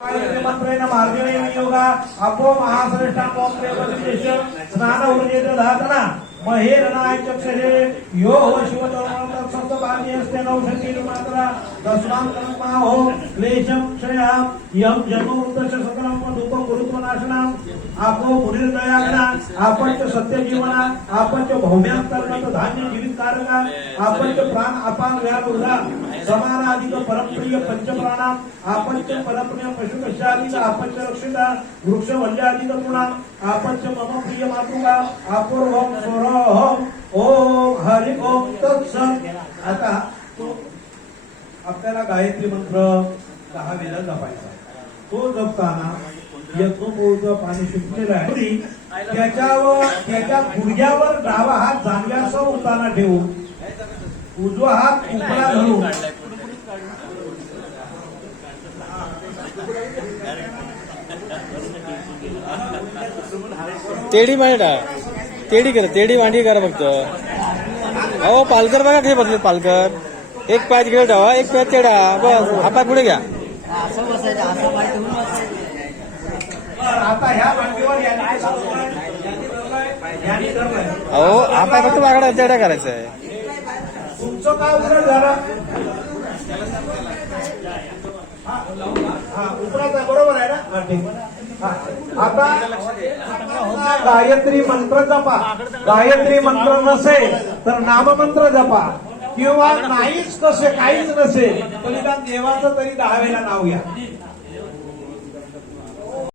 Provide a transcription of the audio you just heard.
मंत्रेण मार्गेण वियोगा अपो महाश्रेष्ठां स्नान ऊर्जेत धातना महेरणाय चक्षरे यो हो शिवतोमं सप्तपाणीस्ते नौषधीर मात्रा दस्वान्तरमाहो क्लेशं क्षया यं जन्मवृत्तस्य सकलं दुःखं गुरुत्वनाशनं आपो मुनिर्दयागणा आपंच सत्य जीवना आपंच भौम्यांतर्गत धान्य जीवित कारका आपंच प्राण अपान व्यापुरा समानाधिक परमप्रिय पंचप्राणा आपंच परमप्रिय पशुकशाधिक आपंच रक्षिता वृक्ष वल्याधिक गुणा आपंच मम प्रिय मातृका अपूर्वम स्वरहम ओम हरि ओम तत्सत। आता तो आपल्याला गायत्री मंत्र 10 वेळा जपायचा। तो जपताना यज्ञोपवीत पाणी शुद्धलेलं आहे त्याच्या गुडघ्यावर डावा हात जांभ्यासह उताना ठेवून उजवा हात उपरा धरून तेडी मांडा तेडी मांडी करा फक्त। अहो पालकर बघा कसे बसले पालकर, एक पाय तिकडे ठेवा एक पाय तेडा, बस हा पाय पुढे घ्या। आता ह्या मांडीवर अहो हा पाय फक्त वाकडा तेडा करायचा आहे। तुमचं काय उघड झालं उपराचा बरोबर आहे ना ठीक। आता गायत्री मंत्र जपा, गायत्री मंत्र नसेल तर नाममंत्र जपा किंवा नाहीच नसे काहीच नसेल तरी देवाचं तरी 10 वेळा नाव घ्या।